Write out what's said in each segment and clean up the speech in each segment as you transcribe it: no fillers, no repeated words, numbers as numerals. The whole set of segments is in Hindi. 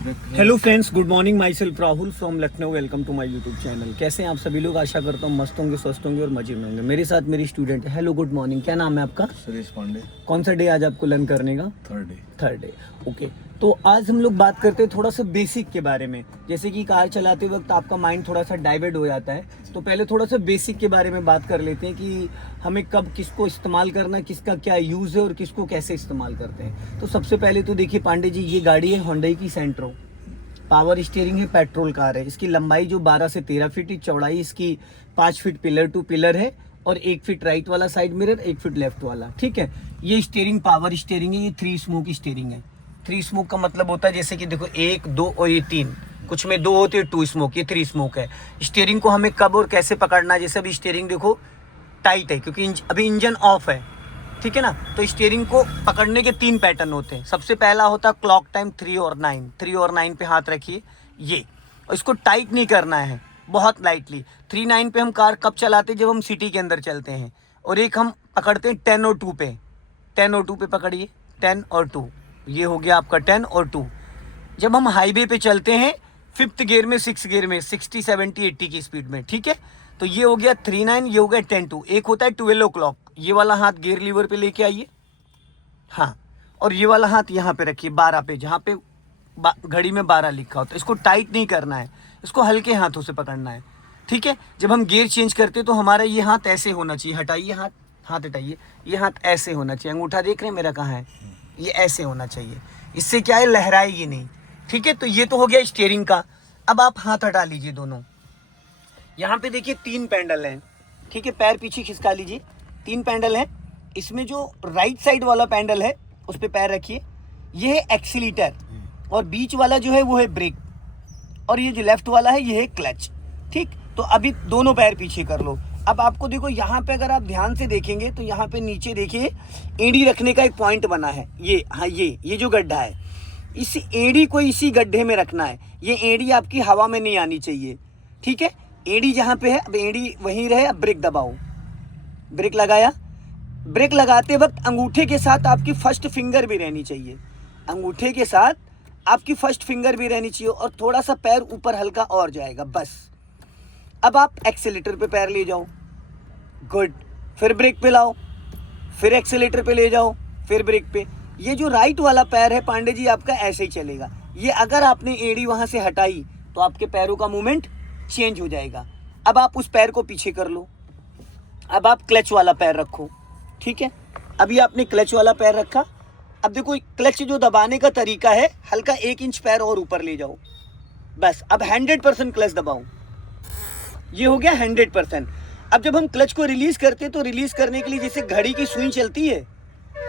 Hello friends, good morning. Myself Rahul from Lucknow. Welcome to my YouTube channel. कैसे हैं आप सभी लोग? आशा करता हूँ मस्त होंगे, स्वस्थ होंगे और मजे में होंगे। मेरे साथ मेरी स्टूडेंट है। Hello, good morning. क्या नाम है आपका? सुरेश पांडे। कौन सा डे आज आपको लर्न करने का? Third day. ओके, तो आज हम लोग बात करते हैं थोड़ा सा बेसिक के बारे में। जैसे कि कार चलाते वक्त आपका माइंड थोड़ा सा डाइवर्ट हो जाता है, तो पहले थोड़ा सा बेसिक के बारे में बात कर लेते हैं कि हमें कब किसको इस्तेमाल करना है, किसका क्या यूज़ है और किसको कैसे इस्तेमाल करते हैं। तो सबसे पहले तो देखिए पांडे जी, ये गाड़ी है होंडा की सेंट्रो। पावर स्टीयरिंग है, पेट्रोल कार है। इसकी लंबाई जो 12 से 13 फीट, चौड़ाई इसकी 5 फीट पिलर टू पिलर है और 1 फीट राइट वाला साइड मिरर, 1 फीट लेफ्ट वाला। ठीक है, ये स्टीयरिंग पावर स्टीयरिंग है। ये 3 स्मोक स्टीयरिंग है। 3 स्मोक का मतलब होता है जैसे कि देखो 1, 2 और ये 3, कुछ में 2 होते हैं 2 स्मोक, ये 3 स्मोक है। स्टीयरिंग को हमें कब और कैसे पकड़ना है, जैसे अभी स्टीयरिंग देखो टाइट है क्योंकि अभी इंजन ऑफ है, ठीक है ना। तो स्टीयरिंग को पकड़ने के 3 पैटर्न होते हैं। सबसे पहला होता है क्लॉक टाइम 3 और 9। 3 और 9 पे हाथ रखिए ये, और इसको टाइट नहीं करना है, बहुत लाइटली। 3, 9 पे हम कार कब चलाते हैं? जब हम सिटी के अंदर चलते हैं। और एक हम पकड़ते हैं 10 और 2 पे। 10 और 2 पे पकड़िए, 10 और 2, ये हो गया आपका 10 और 2। जब हम हाईवे पे चलते हैं 5th गियर में, 6th गियर में, 60, 70, 80 की स्पीड में, ठीक है। तो ये हो गया 3, 9, ये हो गया 10, 2। एक होता है 12 o'clock, ये वाला हाथ गियर लीवर पे लेके आइए, हाँ, और ये वाला हाथ यहाँ पे रखिए 12 पे, जहाँ पे घड़ी में 12 लिखा होता है। इसको टाइट नहीं करना है, इसको हल्के हाथों से पकड़ना है, ठीक है। जब हम गियर चेंज करते हैं तो हमारा ये हाथ ऐसे होना चाहिए। हटाइए हाथ, हाथ हटाइए, ये हाथ ऐसे होना चाहिए। अंगूठा देख रहे हैं मेरा कहाँ है? ये ऐसे होना चाहिए। इससे क्या है, लहराएगी नहीं, ठीक है। तो ये तो हो गया स्टीयरिंग का। अब आप हाथ हटा लीजिए दोनों। यहाँ पे देखिए 3 पैडल हैं, ठीक है। पैर पीछे खिसका लीजिए, 3 पैडल हैं। इसमें जो राइट साइड वाला पैडल है उस पर पैर रखिए, ये है एक्सीलेटर, और बीच वाला जो है वो है ब्रेक, और ये जो लेफ्ट वाला है ये है क्लच, ठीक। तो अभी दोनों पैर पीछे कर लो। अब आपको देखो यहाँ पे अगर आप ध्यान से देखेंगे तो यहाँ पे नीचे देखिए एड़ी रखने का एक पॉइंट बना है, ये, हाँ, ये जो गड्ढा है, इस एड़ी को इसी गड्ढे में रखना है। ये एड़ी आपकी हवा में नहीं आनी चाहिए, ठीक है। एड़ी जहाँ पे है, अब एड़ी वहीं रहे। अब ब्रेक दबाओ, ब्रेक लगाया। ब्रेक लगाते वक्त अंगूठे के साथ आपकी फर्स्ट फिंगर भी रहनी चाहिए, अंगूठे के साथ आपकी फर्स्ट फिंगर भी रहनी चाहिए, और थोड़ा सा पैर ऊपर हल्का और जाएगा, बस। अब आप एक्सीलेटर पे पैर ले जाओ, गुड। फिर ब्रेक पे लाओ, फिर एक्सीलेटर पे ले जाओ, फिर ब्रेक पे। ये जो राइट वाला पैर है पांडे जी आपका ऐसे ही चलेगा। ये अगर आपने एड़ी वहां से हटाई तो आपके पैरों का मूवमेंट चेंज हो जाएगा। अब आप उस पैर को पीछे कर लो। अब आप क्लच वाला पैर रखो, ठीक है। अभी आपने क्लच वाला पैर रखा। अब देखो क्लच जो दबाने का तरीका है, हल्का 1 इंच पैर और ऊपर ले जाओ, बस। अब 100% क्लच दबाओ, ये हो गया 100%। अब जब हम क्लच को रिलीज करते हैं तो रिलीज करने के लिए जैसे घड़ी की सुई चलती है,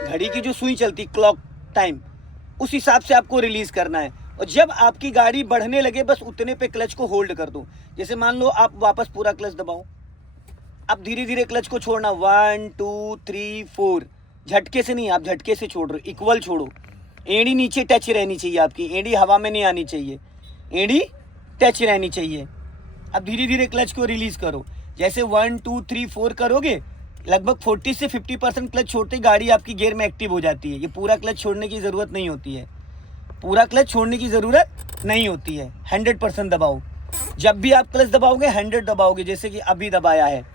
घड़ी की जो सुई चलती क्लॉक टाइम, उस हिसाब से आपको रिलीज करना है। और जब आपकी गाड़ी बढ़ने लगे बस उतने पे क्लच को होल्ड कर दो। जैसे मान लो आप वापस पूरा क्लच दबाओ, अब धीरे धीरे क्लच को छोड़ना, 1, 2, 3, 4। झटके से नहीं, आप झटके से छोड़ रहे हो, इक्वल छोड़ो। एड़ी नीचे टच रहनी चाहिए आपकी, एड़ी हवा में नहीं आनी चाहिए, एड़ी टच रहनी चाहिए। अब धीरे धीरे क्लच को रिलीज करो। जैसे 1, 2, 3, 4 करोगे, लगभग 40 से 50% क्लच छोड़ते गाड़ी आपकी गियर में एक्टिव हो जाती है। ये पूरा क्लच छोड़ने की ज़रूरत नहीं होती है, पूरा क्लच छोड़ने की ज़रूरत नहीं होती है। 100% दबाओ। जब भी आप क्लच दबाओगे 100 दबाओगे, जैसे कि अभी दबाया है।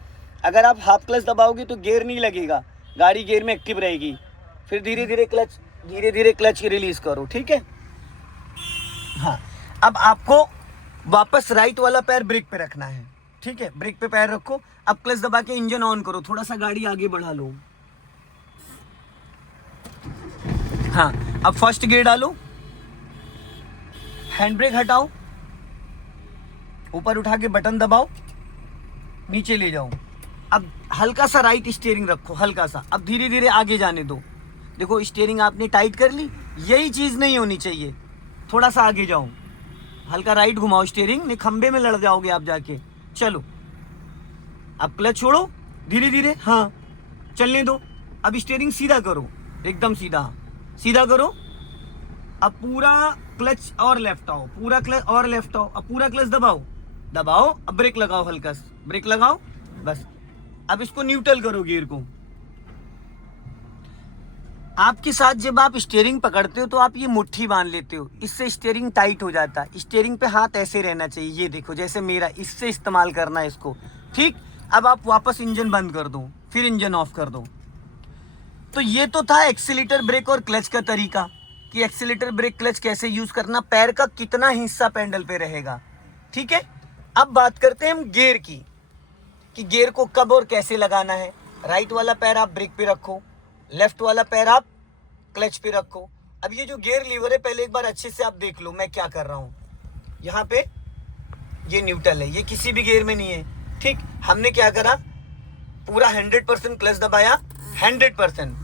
अगर आप हाफ क्लच दबाओगे तो गियर नहीं लगेगा, गाड़ी गियर में एक्टिव रहेगी। फिर धीरे धीरे क्लच रिलीज करो, ठीक है। हाँ, अब आपको वापस राइट वाला पैर ब्रेक पे रखना है, ठीक है। ब्रेक पे पैर रखो। अब क्लच दबा के इंजन ऑन करो, थोड़ा सा गाड़ी आगे बढ़ा लो। हाँ, अब फर्स्ट गियर डालो, हैंड ब्रेक हटाओ, ऊपर उठा के बटन दबाओ, नीचे ले जाओ। अब हल्का सा राइट स्टीयरिंग रखो, हल्का सा। अब धीरे धीरे आगे जाने दो। देखो स्टीयरिंग आपने टाइट कर ली, यही चीज़ नहीं होनी चाहिए। थोड़ा सा आगे जाओ, हल्का राइट घुमाओ स्टीयरिंग, नहीं खंबे में लड़ जाओगे आप जाके। चलो, अब क्लच छोड़ो धीरे धीरे, हाँ, चलने दो। अब स्टीयरिंग सीधा करो, एकदम सीधा, सीधा करो। अब पूरा क्लच और लेफ्ट आओ, पूरा क्लच और लेफ्ट आओ। अब पूरा क्लच दबाओ, दबाओ। अब ब्रेक लगाओ, हल्का ब्रेक लगाओ, बस। अब इसको न्यूट्रल करो गियर को, आपके साथ जब आप स्टीयरिंग पकड़ते हो तो आप ये मुट्ठी बांध लेते हो, इससे स्टीयरिंग टाइट हो जाता है। स्टीयरिंग पे हाथ ऐसे रहना चाहिए, ये देखो जैसे मेरा, इससे इस्तेमाल करना है इसको। ठीक, अब आप वापस इंजन बंद कर दो, फिर इंजन ऑफ कर दो। तो ये तो था एक्सीलेटर, ब्रेक और क्लच का तरीका कि एक्सीलेटर, ब्रेक, क्लच कैसे यूज करना, पैर का कितना हिस्सा पेंडल पे रहेगा। ठीक है, अब बात करते हैं हम गियर की, कि गियर को कब और कैसे लगाना है। राइट वाला पैर आप ब्रेक पे रखो, लेफ्ट वाला पैर आप क्लच पे रखो। अब ये जो गियर लीवर है, पहले एक बार अच्छे से आप देख लो मैं क्या कर रहा हूँ। यहाँ पे ये न्यूट्रल है, ये किसी भी गियर में नहीं है। ठीक, हमने क्या करा, पूरा 100% क्लच दबाया, 100%।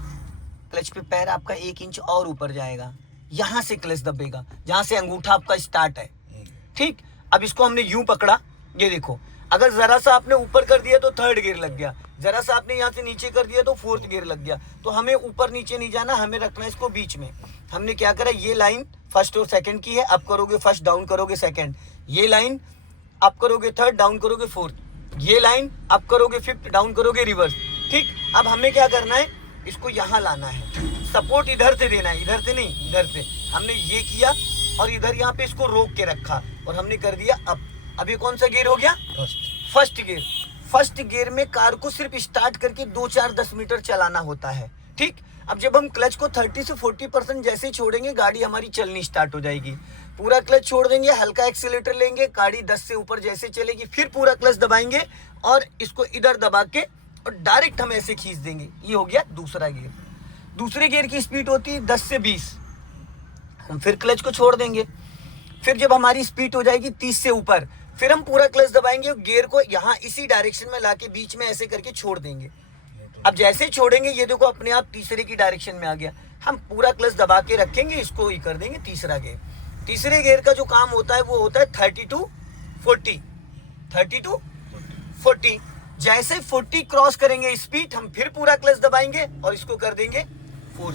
क्लच पे पैर आपका 1 इंच और ऊपर जाएगा, यहाँ से क्लच दबेगा जहाँ से अंगूठा आपका स्टार्ट है। ठीक, अब इसको हमने यूं पकड़ा, ये देखो, अगर जरा सा आपने ऊपर कर दिया तो 3rd गियर लग गया, जरा सा आपने यहाँ से नीचे कर दिया तो 4th गियर लग गया। तो हमें ऊपर नीचे नहीं जाना, हमें रखना है इसको बीच में। हमने क्या करा, ये लाइन 1st और 2nd की है, अप करोगे 1st, डाउन करोगे 2nd। ये लाइन अप करोगे 3rd, डाउन करोगे 4th। ये लाइन अप करोगे 5th, डाउन करोगे रिवर्स। ठीक, अब हमें क्या करना है, इसको यहाँ लाना है, सपोर्ट इधर से देना है, इधर से नहीं, इधर से। हमने ये किया और इधर यहाँ पे इसको रोक के रखा और हमने कर दिया अप। अब ये कौन सा गियर हो गया, फर्स्ट गियर। फर्स्ट गियर में कार को सिर्फ स्टार्ट करके 2-4-10 मीटर चलाना होता है। ठीक, अब जब हम क्लच को 30 से 40% जैसे ही छोड़ेंगे, गाड़ी हमारी चलनी स्टार्ट हो जाएगी। पूरा क्लच छोड़ देंगे, हल्का एक्सीलेटर लेंगे, गाड़ी 10 से ऊपर जैसे चलेगी, फिर पूरा क्लच दबाएंगे और इसको इधर दबा के और डायरेक्ट हम ऐसे खींच देंगे। ये हो गया दूसरा गियर। दूसरे गियर की स्पीड होती है 10 से 20। हम फिर क्लच को छोड़ देंगे, फिर जब हमारी स्पीड हो जाएगी 30 से ऊपर, फिर हम पूरा क्लच दबाएंगे, गियर को यहाँ इसी डायरेक्शन में लाके बीच में ऐसे करके छोड़ देंगे। अब जैसे छोड़ेंगे, ये देखो अपने आप तीसरे की डायरेक्शन में आ गया। हम पूरा क्लच दबा के रखेंगे, इसको ही कर देंगे तीसरा गियर। तीसरे गियर का जो काम होता है वो होता है 30 to 40। 30 to 40, जैसे 40 क्रॉस करेंगे स्पीड, हम फिर पूरा क्लच दबाएंगे और इसको कर देंगे 4।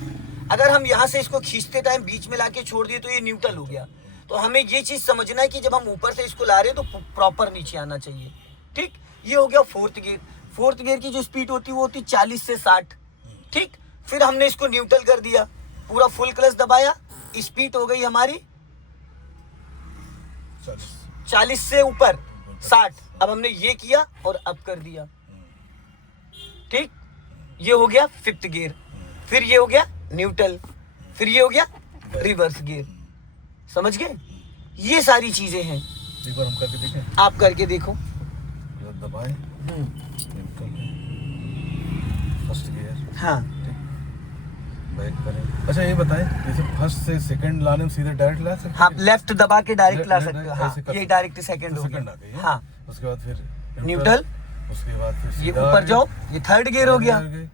अगर हम यहाँ से इसको खींचते टाइम बीच में लाके छोड़ दिए तो ये न्यूट्रल हो गया। तो हमें ये चीज समझना है कि जब हम ऊपर से इसको ला रहे हैं तो प्रॉपर नीचे आना चाहिए। ठीक, ये हो गया 4th गियर। 4th गियर की जो स्पीड होती है वो होती 40 से 60। ठीक, फिर हमने इसको न्यूट्रल कर दिया, पूरा फुल क्लच दबाया, स्पीड हो गई हमारी 40 से ऊपर 60। अब हमने ये किया और अप कर दिया। ठीक, ये हो गया 5th गियर। फिर ये हो गया न्यूट्रल, फिर ये हो गया रिवर्स गियर। समझ गए, ये सारी चीजें हैं। एक बार हम करके देखें, आप करके देखो। दबाएं, फर्स्ट गियर, हाँ, बैक करें। अच्छा ये बताएं, जैसे फर्स्ट से सेकंड लाने में सीधे डायरेक्ट ला सकते हैं? हाँ, लेफ्ट दबा के डायरेक्ट ला ले- सकते हो। ऐसे हाँ, कर ये सकते डायरेक्ट सेकंड हो सेकंड आ गया। गई है। हाँ, उसके बाद फिर न्यूट्रल, उसके बाद फिर ये सीधा ऊपर आगे, जाओ, ये 3rd गियर हो गया। ये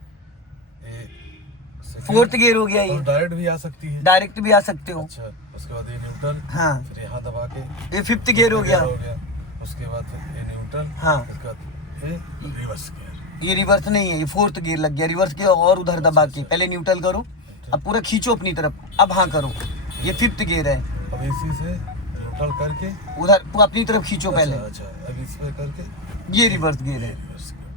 4th गियर हो गया, ये और डायरेक्ट भी आ सकती है। डायरेक्ट भी आ सकते हो। अच्छा, उसके बाद ये न्यूट्रल, हाँ, फिर यहाँ दबा के ये 5th गियर हो गया। उसके बाद फिर ये न्यूट्रल, हाँ, उसके बाद ये रिवर्स गियर। ये रिवर्स नहीं है, ये 4th गियर लग गया। रिवर्स गियर और उधर दबा के पहले न्यूट्रल करो, अब पूरा खींचो अपनी तरफ, अब हाँ करो, ये 5th गियर है। अब इसी से न्यूट्रल करके उधर पूरा अपनी तरफ खींचो पहले, अच्छा, अब इस पे करके ये रिवर्स गियर है। Reverse gear.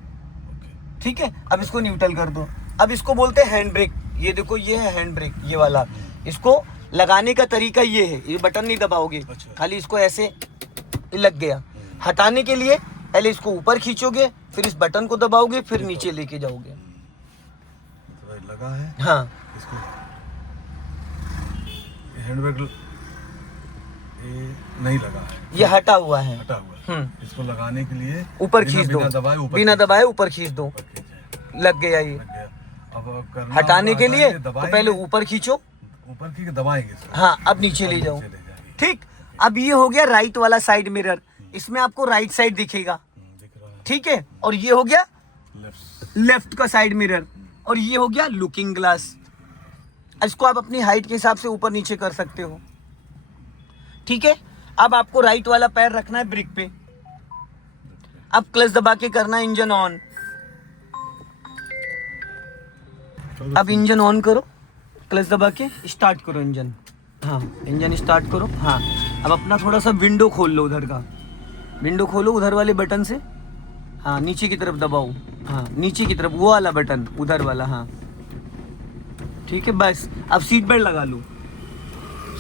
ओके, ठीक है, अब इसको न्यूट्रल कर दो। अब इसको बोलते हैं हैंड ब्रेक। ये देखो, ये है हैंड ब्रेक, ये वाला। इसको लगाने का तरीका ये है, ये बटन नहीं दबाओगे, अच्छा। खाली इसको ऐसे लग गया। हटाने के लिए पहले इसको ऊपर खींचोगे, फिर इस बटन को दबाओगे, फिर नीचे लेके जाओगे। तो लगा है। हाँ, इसको हैंड ब्रेक ये नहीं लगा है, ये हटा हुआ है, हटा हुआ है। इसको लगाने के लिए ऊपर खींच दो, बिना दबाए ऊपर खींच दो, लग गया ये। लग गया। अब करना हटाने के लिए तो दबाएंगे, पहले ऊपर खींचो, ऊपर की दबाएंगे इसको। हाँ, अब नीचे ले जाओ। नीचे ले जाएंगे। ठीक, अब ये हो गया राइट वाला साइड मिरर, इसमें आपको राइट साइड दिखेगा। दिख रहा है। ठीक है, और ये हो गया लेफ्ट। लेफ्ट का साइड मिरर, और ये हो गया लुकिंग ग्लास। इसको आप अपनी हाइट के हिसाब से ऊपर नीचे कर सकते हो। ठीक है, अब आपको राइट वाला पैर रखना है ब्रेक पे। अब क्लच दबा के करना है इंजन ऑन। अब इंजन ऑन करो, क्लच दबा के स्टार्ट करो इंजन। हाँ, इंजन स्टार्ट करो। हाँ, अब अपना थोड़ा सा विंडो खोल लो, उधर का विंडो खोलो, उधर वाले बटन से। हाँ, नीचे की तरफ दबाओ। हाँ, नीचे की तरफ, वो वाला बटन, उधर वाला। हाँ, ठीक है बस। अब सीट बेल्ट लगा लो।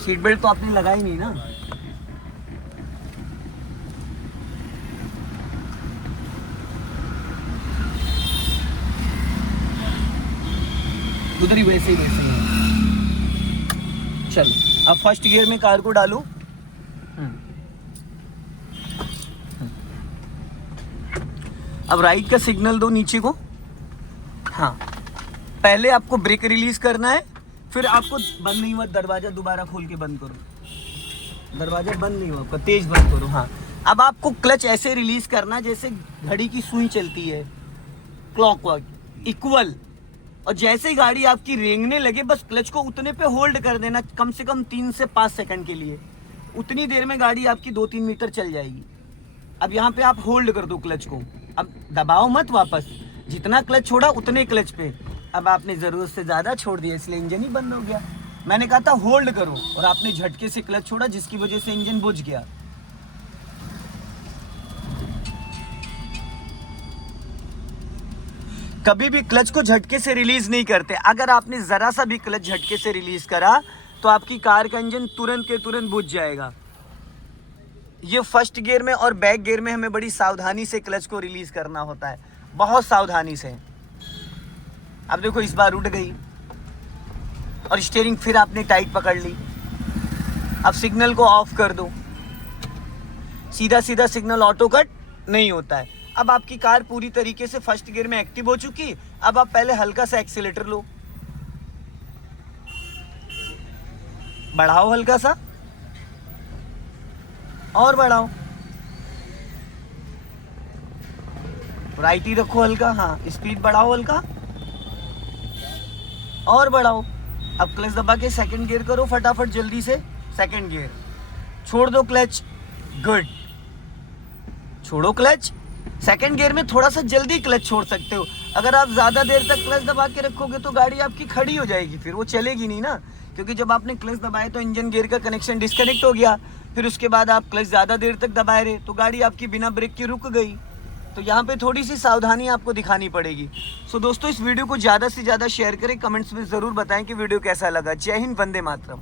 सीट बेल्ट तो आपने लगाई नहीं ना। उधर ही वैसे ही चलो। अब फर्स्ट गियर में कार को डालो। अब राइट का सिग्नल दो नीचे को। हाँ, पहले आपको ब्रेक रिलीज करना है, फिर आपको बंद नहीं हुआ दरवाजा दोबारा खोल के बंद करो। दरवाजा बंद नहीं हुआ आपका, तेज बंद करो। हाँ, अब आपको क्लच ऐसे रिलीज करना जैसे घड़ी की सुई चलती है, क्लॉकवाइज इक्वल। और जैसे ही गाड़ी आपकी रेंगने लगे बस क्लच को उतने पे होल्ड कर देना, कम से कम 3 से 5 सेकंड के लिए। उतनी देर में गाड़ी आपकी 2-3 मीटर चल जाएगी। अब यहाँ पे आप होल्ड कर दो क्लच को, अब दबाओ मत वापस, जितना क्लच छोड़ा उतने क्लच पे। अब आपने ज़रूरत से ज़्यादा छोड़ दिया इसलिए इंजन ही बंद हो गया। मैंने कहा था होल्ड करो और आपने झटके से क्लच छोड़ा जिसकी वजह से इंजन बुझ गया। कभी भी क्लच को झटके से रिलीज नहीं करते। अगर आपने ज़रा सा भी क्लच झटके से रिलीज करा तो आपकी कार का इंजन तुरंत के तुरंत बुझ जाएगा। ये फर्स्ट गियर में और बैक गियर में हमें बड़ी सावधानी से क्लच को रिलीज करना होता है, बहुत सावधानी से। अब देखो इस बार उठ गई और स्टीयरिंग फिर आपने टाइट पकड़ ली। अब सिग्नल को ऑफ कर दो। सीधा सीधा सिग्नल ऑटो कट नहीं होता है। अब आपकी कार पूरी तरीके से फर्स्ट गियर में एक्टिव हो चुकी। अब आप पहले हल्का सा एक्सीलेटर लो, बढ़ाओ हल्का सा और बढ़ाओ, राइट ही रखो हल्का। हाँ, स्पीड बढ़ाओ हल्का और बढ़ाओ। अब क्लच दबा के सेकंड गियर करो फटाफट जल्दी से। सेकंड गियर छोड़ दो क्लच, गुड। छोड़ो क्लच। सेकंड गियर में थोड़ा सा जल्दी क्लच छोड़ सकते हो। अगर आप ज़्यादा देर तक क्लच दबा के रखोगे तो गाड़ी आपकी खड़ी हो जाएगी, फिर वो चलेगी नहीं ना, क्योंकि जब आपने क्लच दबाए तो इंजन गियर का कनेक्शन डिस्कनेक्ट हो गया। फिर उसके बाद आप क्लच ज़्यादा देर तक दबाए रहे तो गाड़ी आपकी बिना ब्रेक के रुक गई। तो यहाँ पे थोड़ी सी सावधानी आपको दिखानी पड़ेगी। सो दोस्तों, इस वीडियो को ज़्यादा से ज़्यादा शेयर करें, कमेंट्स में ज़रूर बताएं कि वीडियो कैसा लगा। जय हिंद, वंदे मातरम।